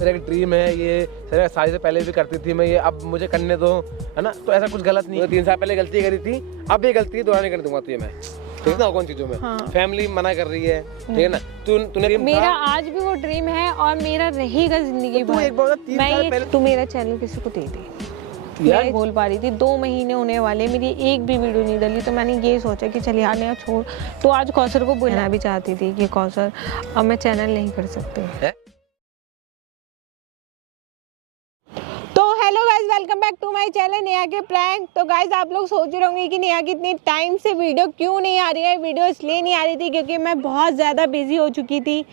मेरा एक ड्रीम है ये, शादी से पहले भी करती थी मैं ये, अब मुझे करने दो, है ना। तो ऐसा कुछ गलत नहीं है, 3 साल पहले गलती करी थी, अब ये गलती दोबारा नहीं कर दूंगा तुझे मैं, ठीक ना। कौन चीजों में फैमिली मना कर रही है, ठीक है ना। तूने मेरा आज भी वो ड्रीम है और मेरा रहेगा जिंदगी भर। तू मेरा चैनल किसी को दे दे, मैं बोल पा रही थी 2 महीने होने वाले, मेरी एक भी वीडियो नहीं डली, तो मैंने ये सोचा कि चल यार नहीं छोड़। तो आज कौसर को बोलना भी चाहती थी कि कौसर अब मैं चैनल नहीं कर सकती। तो hello guys, welcome back to my channel Neha के प्रैंक। तो गाइस आप लोग सोच रहे होंगे कि नेहा की इतनी टाइम से वीडियो क्यों नहीं आ रही है। वीडियो इसलिए नहीं आ रही थी क्योंकि मैं बहुत ज़्यादा बिजी हो चुकी थी।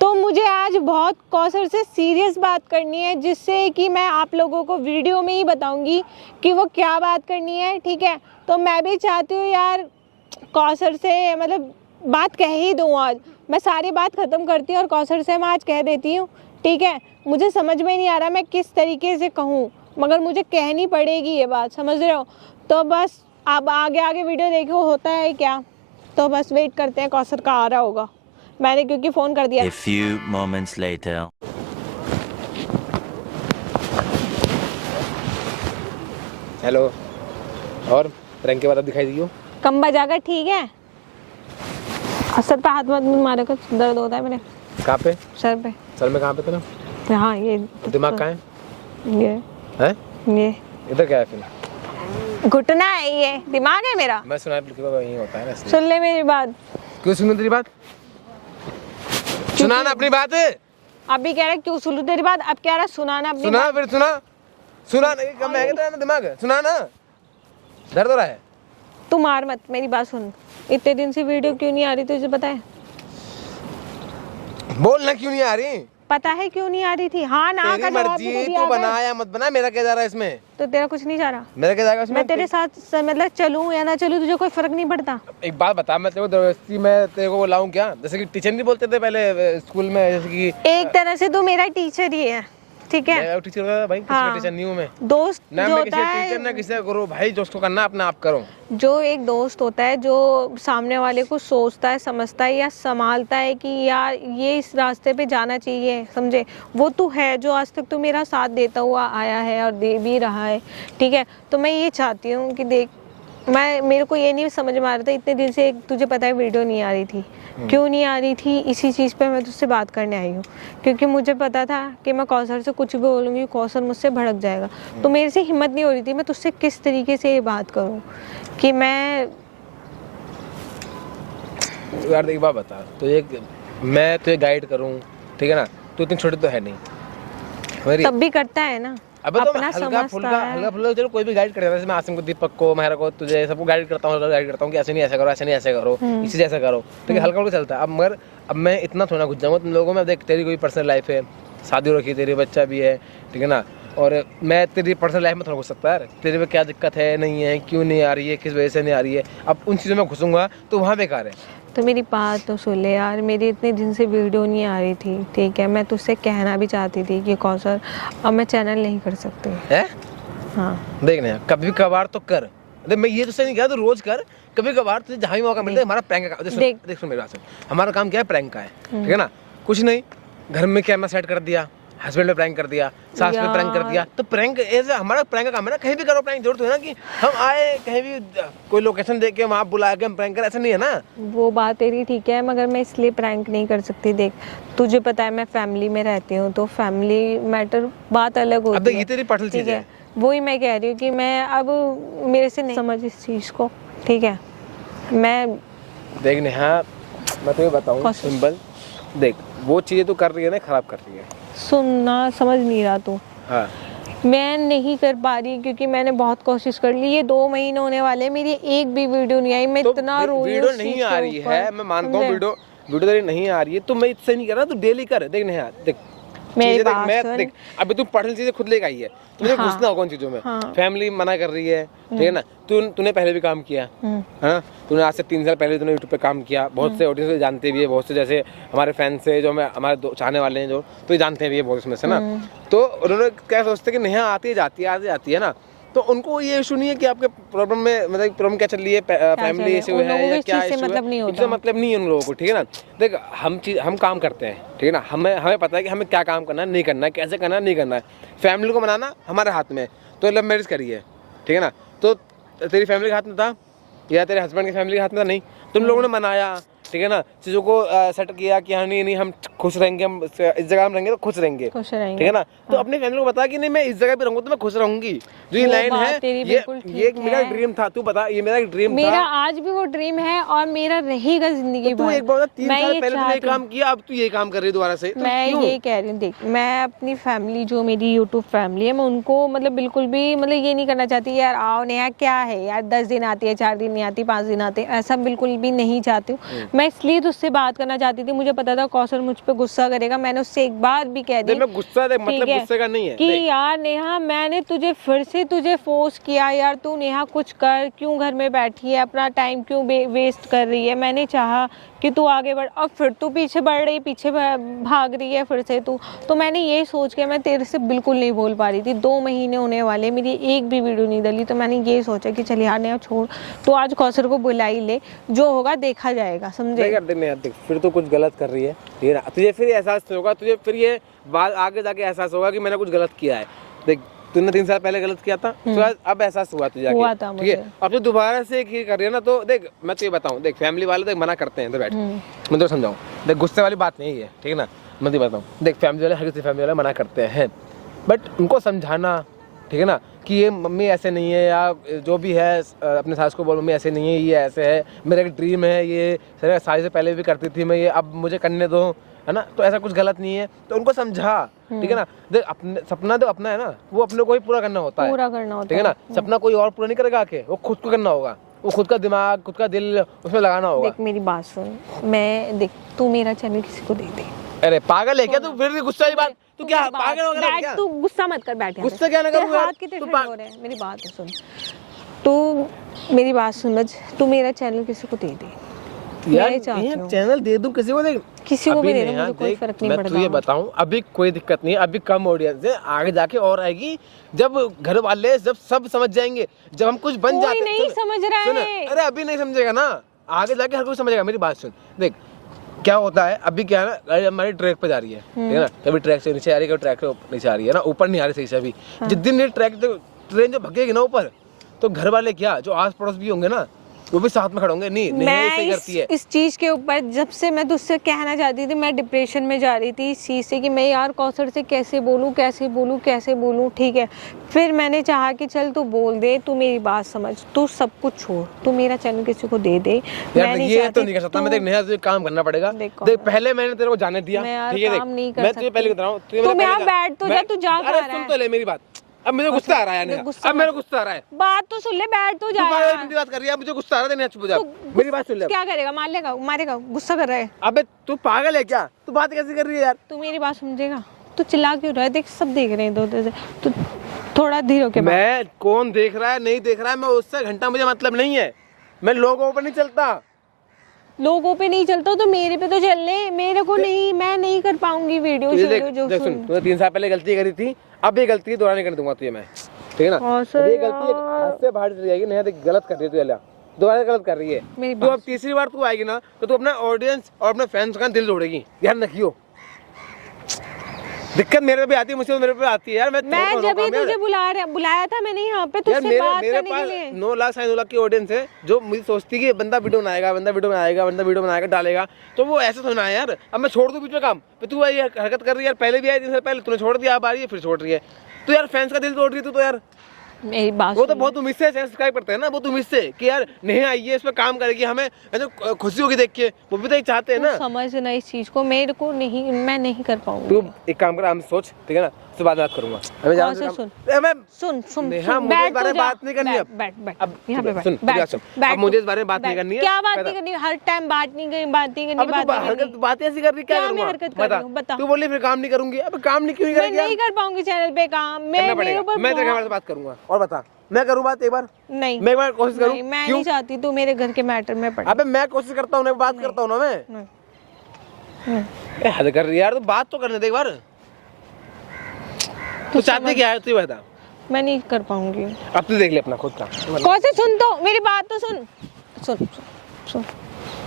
तो मुझे आज बहुत कौसर से सीरियस बात करनी है, जिससे कि मैं आप लोगों को वीडियो में ही बताऊंगी कि वो क्या बात करनी है, ठीक है। तो मैं भी चाहती हूँ यार कौसर से मतलब बात कह ही दूँ आज। मैं सारी बात ख़त्म करती हूँ और कौसर से मैं आज कह देती हूँ, ठीक है। मुझे समझ में नहीं आ रहा मैं किस तरीके से कहूँ, मगर मुझे कहनी पड़ेगी ये बात, समझ रहे हो। तो बस अब आगे वीडियो देखो होता है क्या, तो बस वेट करते हैं, कौसर का आ रहा होगा। मैंने क्योंकि फ़ोन कर दिया। A few moments later. Hello, और प्रैंक के बाद अब दिखाई दियो कम बजाकर, ठीक है। सर पे हाथ मत मारे, कुछ दर्द होता है मेरे। कहाँ पे? सर पे। सर में कहाँ पे तेरा? हाँ ये। दिमाग कहाँ है? ये है? ये इधर क्या है फिर? घुटना है, ये दिमाग है मेरा। मैं सुना यही होता है ना। सुन ले मेरी बात। क्यों सुनूं तेरी बात? सुनाना अपनी बात है। अभी कह रहा क्यों सुनूं तेरी बात, अब कह रहा सुनाना अपनी सुना बात। फिर सुना नहीं, कम है तेरा दिमाग, सुना ना। दर्द हो रहा है? तू मार मत, मेरी बात सुन। इतने दिन से वीडियो क्यों नहीं आ रही तुझे पता है? बोलना क्यों नहीं आ रही? पता है क्यों नहीं आ रही थी? हाँ ना तेरी मर्जी, तू बना या मत बना, मेरा क्या जा रहा है इसमें? तो तेरा कुछ नहीं जा रहा? मेरा क्या जाएगा इसमें? मैं तेरे साथ मतलब चलूं या ना चलूं तुझे कोई फर्क नहीं पड़ता। एक बात बता, मैं तेरे को जबरदस्ती मैं तेरे को बुलाऊं क्या? जैसे कि टीचर नहीं बोलते थे पहले स्कूल में, जैसे कि एक तरह से तू मेरा टीचर ही है, ठीक है। मैं टीचर का भाई, किसी का टीचर नहीं हूं मैं। दोस्त ना जो मैं होता किसी है, टीचर ना किसी गुरु, भाई जो उसको करना अपने आप करो। जो एक दोस्त होता है जो सामने वाले को सोचता है, समझता है या संभालता है कि यार ये इस रास्ते पे जाना चाहिए, समझे, वो तू है जो आज तक तो मेरा साथ देता हुआ आया है और दे भी रहा है, ठीक है। तो मैं ये चाहती हूँ कि देख, मेरे को ये नहीं समझ में आ रहा था इतने दिन से, तुझे पता है वीडियो नहीं आ रही थी, क्यों नहीं आ रही थी, इसी चीज़ पे मैं तुझसे बात करने आई हूँ। क्योंकि मुझे पता था कि मैं कौसर से कुछ भी बोलूँगी कौसर मुझसे भड़क जाएगा, तो मेरे से हिम्मत नहीं हो रही थी मैं तुझसे किस तरीके से ये बात करूँ कि मैं यार एक बात बता, तो मैं तुझे गाइड करूँ, ठीक है ना। तो इतनी छोटी तो है नहीं, तब भी करता है ना। अब तो हल्का फुल्का चलो कोई भी गाइड करता है। मैं आसिम को, दीपक को, मेहरा को, तुझे सबको गाइड करता हूँ कि ऐसे नहीं ऐसा करो, ऐसे नहीं ऐसे करो, इसी जैसा करो, ठीक है। हल्का फुल्का चलता है। अब मैं इतना थोड़ा घुस जाऊंगा तुम लोगों में। देख तेरी कोई पर्सनल लाइफ है, शादी हो रखी, तेरी बच्चा भी है, ठीक है ना। और मैं तेरी पर्सनल लाइफ में थोड़ा घुस सकता है, तेरे में क्या दिक्कत है, नहीं है, क्यों नहीं आ रही है, किस वजह से नहीं आ रही है, अब उन चीज़ों में घुसूंगा तो वहाँ बेकार है। तो मेरी बात तो सुन ले यार, मेरी इतने दिन से वीडियो नहीं आ रही थी, ठीक है। मैं तुझसे कहना भी चाहती थी कि कौसर अब मैं चैनल नहीं कर सकती है। हाँ देख ना, कभी कभार तो कर। देख मैं ये तुझसे नहीं कहा तो रोज कर, कभी कभार तुझे जहाँ भी मौका मिलता है। हमारा प्रैंक का देख सुन मेरी बात सुन, हमारा काम क्या है? प्रैंक का है, ठीक है ना। कुछ नहीं, घर में कैमरा सेट कर दिया, हस्बैंड पे प्रैंक कर दिया, सास पे प्रैंक कर दिया, तो प्रैंक ऐसे हमारा प्रैंक का काम है ना। कहीं भी करो प्रैंक, जरूरत है ना कि हम आए कहीं भी कोई लोकेशन देख के वहाँ बुला के हम प्रैंक करें, ऐसा नहीं है ना। वो बात तेरी ठीक है, मगर मैं इसलिए प्रैंक नहीं कर सकती। देख तुझे पता है मैं फैमिली में रहती हूँ, तो फैमिली मैटर बात अलग होती है। ये तेरी पर्सनल चीज है, वही मैं कह रही हूँ कि मैं अब मेरे से नहीं समझ इस चीज़ को, ठीक है। मैं देख नेहा, मैं तुम्हें बताऊँ सिंपल, देख वो चीज़ें तू कर रही है ना, खराब कर रही है। सुनना समझ नहीं रहा तू। हाँ। मैं नहीं कर पा रही क्योंकि मैंने बहुत कोशिश कर ली। ये 2 महीने होने वाले, मेरी एक भी वीडियो नहीं आई। मैं तो इतना रोई, वीडियो नहीं आ रही है, मैं मानता हूँ वीडियो तेरी नहीं आ रही है, तो मैं इससे नहीं कर रहा, तू डेली कर। देख नेहा, देख देख अभी तू पर्सनल चीजें खुद लेके आई है, तुझे घुसना होगा उन चीजों में। फैमिली मना कर रही है, ठीक है ना। तूने पहले भी काम किया है ना, तूने आज से 3 साल पहले तूने यूट्यूब पे काम किया। बहुत से ऑडियंस जानते भी है, बहुत से जैसे हमारे फैंस से जो हमारे चाहने वाले हैं जो, तो ये जानते भी है बहुत इसमें से ना। तो उन्होंने क्या सोचते कि नेहा आती जाती है ना, तो उनको ये इशू नहीं है कि आपके प्रॉब्लम में मतलब प्रॉब्लम क्या चल रही है, फैमिली इशू है या क्या इशू है, इससे मतलब नहीं है उन लोगों को, ठीक है ना। देख हम काम करते हैं, ठीक है ना, हमें पता है कि हमें क्या काम करना है, नहीं करना है, कैसे करना है, नहीं करना है। फैमिली को मनाना हमारे हाथ में। तो लव मैरिज करी है, ठीक है ना, तो तेरी फैमिली के हाथ में था या तेरे हस्बैंड की फैमिली के हाथ में था? नहीं, तुम लोगों ने मनाया, ठीक है ना, चीज़ों को सेट किया कि हाँ नहीं हम खुश रहेंगे, हम इस जगह में रहेंगे तो खुश रहेंगे, ठीक है ना। तो अपनी फैमिली को बता कि नहीं मैं इस जगह पे रहूंगा तो मैं खुश रहूंगी। जो ये लाइन है ये मेरा ड्रीम था, तू बता, ये मेरा ड्रीम था, मेरा आज भी वो ड्रीम है और मेरा रहेगा जिंदगी भर। तू एक बार 3 साल पहले तूने काम किया, अब तू ये काम कर रही है दोबारा से। मैं ये कह रही हूँ, देख मैं अपनी फैमिली जो मेरी यूट्यूब फैमिली है मैं उनको मतलब बिल्कुल भी मतलब ये नहीं करना चाहती यार आओ नेहा क्या है यार 10 दिन आती है, 4 दिन नहीं आती, 5 दिन आते, ऐसा बिल्कुल भी नहीं चाहती हूँ। मैं इसलिए तो उससे बात करना चाहती थी, मुझे पता था कौशल मुझ पे गुस्सा करेगा। मैंने उससे एक बात भी कह दी, गुस्सा मतलब गुस्से का नहीं है कि यार नेहा मैंने तुझे फिर से फोर्स किया यार, तू नेहा कुछ कर, क्यों घर में बैठी है, अपना टाइम क्यों वेस्ट कर रही है। मैंने चाहा कि तू आगे बढ़, अब फिर तू पीछे बढ़ रही, पीछे भाग रही है फिर से तू। तो मैंने ये सोच के मैं तेरे से बिल्कुल नहीं बोल पा रही थी। 2 महीने होने वाले, मेरी एक भी वीडियो नहीं डली। तो मैंने ये सोचा कि चल यार नेहा छोड़, तो आज कौशल को बुला ही ले, जो होगा देखा जाएगा, समझे। देख फिर तो कुछ गलत कर रही है, ठीक है ना, तुझे फिर एहसास होगा, तुझे फिर ये बात आगे जाके एहसास होगा कि मैंने कुछ गलत किया है। देख तूने 3 साल पहले गलत किया था, तो अब एहसास हुआ तुझे, ठीक है। अब तो दोबारा से एक ही कर रही है ना, तो देख मैं तुझे बताऊं, देख फैमिली वाले देख मना करते हैं, तो बैठ मैं तो समझाऊं, देख गुस्से वाली बात नहीं है, ठीक है ना, मैं तुझे बताऊं, देख फैमिली वाले हर किसी फैमिली वाले मना करते हैं, बट उनको समझाना, ठीक है ना, कि ये मम्मी ऐसे नहीं है, या जो भी है अपने सास को बोल मम्मी ऐसे नहीं है, ये ऐसे है, मेरा एक ड्रीम है, ये शादी से पहले भी करती थी मैं, ये अब मुझे करने दो, है ना, तो ऐसा कुछ गलत नहीं है, तो उनको समझा, ठीक है ना। देख अपने सपना तो अपना है ना, वो अपने को ही पूरा करना होता है, ठीक है ना, सपना कोई और पूरा नहीं करेगा आके, वो खुद को करना होगा, वो खुद का दिमाग खुद का दिल उसमें लगाना होगा। देख मेरी बात सुन, मैं देख तू मेरा चैनल किसी को दे दे। अरे पागल है क्या तू, फिर गुस्सा की बात, तू क्या पागल हो गया क्या? तू गुस्सा मत कर, बैठ, गुस्सा क्या ना करूं यार, तू हो रहा है, मेरी बात सुन, तू मेरी बात समझ, तू मेरा चैनल किसी को दे दे यार, चैनल दे दूं किसी को, देख किसी को भी दे दूं, मुझे कोई फर्क नहीं पड़ता। मैं तुझे बताऊं अभी कोई दिक्कत नहीं है, अभी कम ऑडियंस है, आगे जाके और आएगी, जब घर वाले जब सब समझ जाएंगे, जब हम कुछ बन जाते, नहीं समझ रहा है, अरे अभी नहीं समझेगा ना, आगे जाके हर कोई समझेगा। मेरी बात सुन, देख क्या होता है अभी, क्या है ना, गाड़ी हमारी ट्रैक पे जा रही है, ठीक है ना, कभी ट्रैक से नीचे आ रही है, कभी ट्रैक से नीचे आ रही है ना, ऊपर नहीं आ रही सही से अभी। जिस दिन ये ट्रेन जो भगेगी ना ऊपर, तो घर वाले क्या जो आस पड़ोस भी होंगे ना, वो भी साथ में खड़े होंगे। नहीं मैं इस चीज के ऊपर जब से मैं तुझसे कहना चाहती थी, मैं डिप्रेशन में जा रही थी इस चीज से कि मैं यार कौशल से कैसे बोलूं, ठीक है। फिर मैंने चाहा कि चल तू बोल दे, तू मेरी बात समझ, तू सब कुछ छोड़, तू मेरा चैनल किसी को दे दे। यार ये तो नहीं कर सकता मैं, देख नेहा तुझे काम करना पड़ेगा। देख पहले मैंने तेरे को जाने दिया, ठीक है, मैं तुझे पहले बता रहा हूं, तू यहाँ बैठ तो जा, तू जा कर रहा है। सुन तो ले मेरी बात, अब मुझे गुस्सा आ रहा है, अब मेरा गुस्सा आ रहा है, बात तो सुन ले, बैठ तो जा, बात कर रही है, मुझे गुस्सा आ रहा है, चुप हो जा, मेरी बात सुन ले। क्या करेगा, मारेगा, गुस्सा कर रहा है। अबे तू पागल है क्या, तू बात कैसे कर रही है यार, तू मेरी बात समझेगा, तू चिल्ला क्यों रहा है, देख सब देख रहे हैं, तो थोड़ा धीरे होके बात। मैं कौन देख रहा है नहीं देख रहा है, मैं उससे घंटा मुझे मतलब नहीं है, मैं लोगों पर नहीं चलता, लोगों पे नहीं चलता तो मेरे पे तो चल ले, मेरे को नहीं, मैं नहीं कर पाऊंगी वीडियो जो सुन, तूने 3 साल पहले गलती करी थी, अब ये गलती दोबारा नहीं कर दूंगा तुझे मैं, ठीक है ना। ये गलती हाथ से बाहर चली जाएगी, नहीं देख गलत कर रही है तू, दोबारा गलत कर रही है तो अब तीसरी बार तू आएगी ना, तो तू अपना ऑडियंस और अपने फैंस का दिल जोड़ेगी, ध्यान रखियो। दिक्कत मेरे पे आती है, मुझे मेरे पे आती है यार, मैं जब भी तुझे बुलाया था मैंने यहाँ पे तुझसे बात करने के लिए। 9 लाख 9 लाख की ऑडियंस है, जो मुझे सोचती है कि बंदा वीडियो बनाएगा डालेगा, तो वो ऐसा सुना है यार। अब मैं छोड़ दूं बीच में काम, तू ये हरकत कर रही है यार, पहले भी आई 3 साल पहले तूने छोड़ दिया, अब आ रही है फिर छोड़ रही है, तो यार फैंस का दिल तोड़ रही है तो यार। मेरी बात वो तो बहुत उम्मीद से सब्सक्राइब करते हैं ना, बहुत उम्मीद से कि यार नहीं आई है, इस पर काम करेगी, हमें तो खुशी होगी देख के, वो भी तो चाहते हैं ना। समझना इस चीज को, मेरे को नहीं, मैं नहीं कर पाऊंगी। तू एक काम कर, हम सोच, ठीक है ना, उससे बात करूंगा। सुन बात नहीं करनी, बैठ अब यहाँ पे अब मुझे इस बारे में बात नहीं करनी है। क्या बात नहीं करनी, हर टाइम बात नहीं करनी, बात ऐसी कर रही, क्या बता, तू बोली फिर काम नहीं करूंगी, अब काम नहीं क्यों नहीं कर पाऊंगी चैनल पे काम, मैं तेरे घर से बात करूंगा, और बता मैं करूँ बात एक बार, नहीं मैं एक बार कोशिश करूँ, मैं नहीं चाहती तू मेरे घर के मैटर में पड़े। अबे मैं कोशिश करता हूँ, बात करता हूँ ना मैं, हद कर रही है यार, तो बात तो करने दे एक बार। तू चाहती क्या है, तू बता। मैं नहीं कर पाऊंगी। अब तू देख ले अपना खुद का। कौन से सुन, तो मेरी बात तो सुन सुन सुन।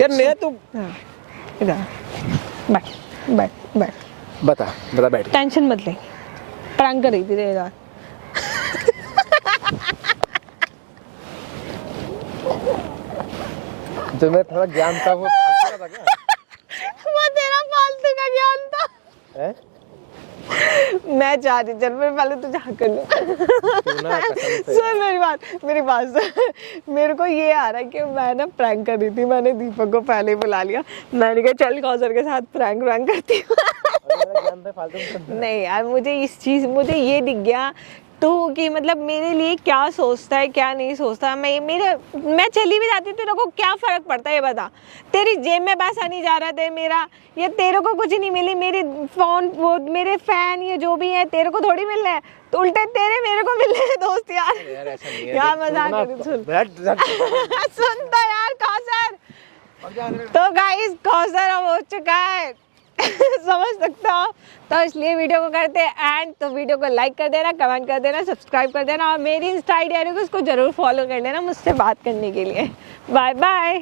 यार नेहा तू हाँ, इधर बैठ बैठ बैठ। बता बैठ। टेंशन मत ले, प्रैंक कर रही थी तेरे साथ। जो मैं थोड़ा ज्ञान था वो फालतू का था क्या? वो तेरा फालतू का ज्ञान था। हैं? मैं चाह रही, चल मैं पहले तुझे हक कर लूं। तू ना कसम से। सुन मेरी बात सुन। मेरे को ये आ रहा है कि मैं ना प्रैंक कर रही थी, मैंने दीपक को पहले ही बुला लिया। मैंने कहा चल कौसर के साथ प्रैंक करती हूँ। ज्ञान था फालतू का। नहीं यार, मुझे ये दिख गया तो कि मतलब मेरे लिए क्या सोचता है क्या नहीं सोचता। मैं चली भी जाती, तेरे को क्या फर्क पड़ता है ये बता। तेरी जेब में पैसा नहीं जा रहा था मेरा, ये तेरे को कुछ नहीं मिली। मेरी फोन, वो मेरे फैन, ये जो भी है तेरे को थोड़ी मिल रहे हैं, तो उल्टे तेरे मेरे को मिल रहे हैं दोस्त यार। यार ऐसा नहीं है यार मजाक कर रही, सुन बैठ। सुनता यार कौसर। तो गाइस कौसर अब हो चुका है। समझ सकते हो, तो इसलिए वीडियो को करते हैं एंड। तो वीडियो को लाइक कर देना, कमेंट कर देना, सब्सक्राइब कर देना और मेरी इंस्टा आईडी है उसको जरूर फॉलो कर लेना मुझसे बात करने के लिए। Bye bye.